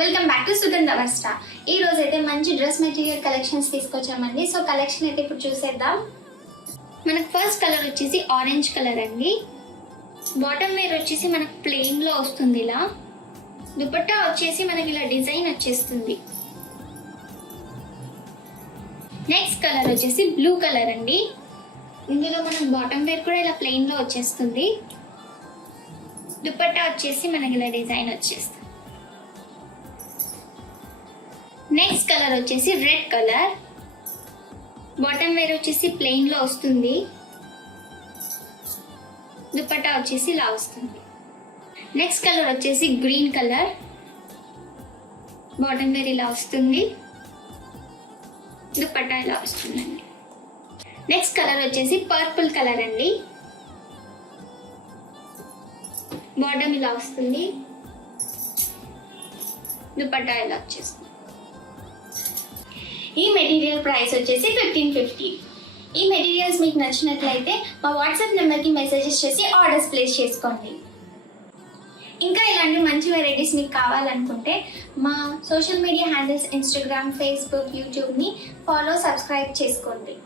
Welcome back to సుగంధ వస్త్ర. ఈ రోజు అయితే మంచి డ్రెస్ మెటీరియల్ కలెక్షన్స్ తీసుకొచ్చామండి. సో కలెక్షన్ అయితే ఇప్పుడు చూసేద్దాం. మనకు ఫస్ట్ కలర్ వచ్చేసి ఆరెంజ్ కలర్ అండి. బాటమ్ వేర్ వచ్చేసి మనకు ప్లెయిన్ లో వస్తుంది. ఇలా దుపట్టా వచ్చేసి మనకి ఇలా డిజైన్ వచ్చేస్తుంది. నెక్స్ట్ కలర్ వచ్చేసి బ్లూ కలర్ అండి. ఇందులో మనకు బాటమ్ వేర్ కూడా ఇలా ప్లెయిన్ లో వచ్చేస్తుంది. దుపట్టా వచ్చేసి మనకి ఇలా డిజైన్ వచ్చేస్తుంది. నెక్స్ట్ కలర్ వచ్చేసి రెడ్ కలర్. బాటమ్ వేర్ వచ్చేసి ప్లెయిన్ లో వస్తుంది. దుపట్టా వచ్చేసి ఇలా వస్తుంది. నెక్స్ట్ కలర్ వచ్చేసి గ్రీన్ కలర్. బాటమ్ వేర్ ఇలా వస్తుంది. దుపట్టా ఇలా వస్తుందండి. నెక్స్ట్ కలర్ వచ్చేసి పర్పుల్ కలర్ అండి. బాటమ్ ఇలా వస్తుంది. దుపట్టా ఇలా వచ్చేస్తుంది. ఈ మెటీరియల్ ప్రైస్ వచ్చేసి 1550. ఈ మెటీరియల్స్ మీకు నచ్చినట్లయితే మా వాట్సాప్ నెంబర్కి మెసేజెస్ చేసి ఆర్డర్స్ ప్లేస్ చేసుకోండి. ఇంకా ఇలాంటి మంచి వెరైటీస్ మీకు కావాలనుకుంటే మా social media handles Instagram, Facebook, యూట్యూబ్ని ఫాలో, సబ్స్క్రైబ్ చేసుకోండి.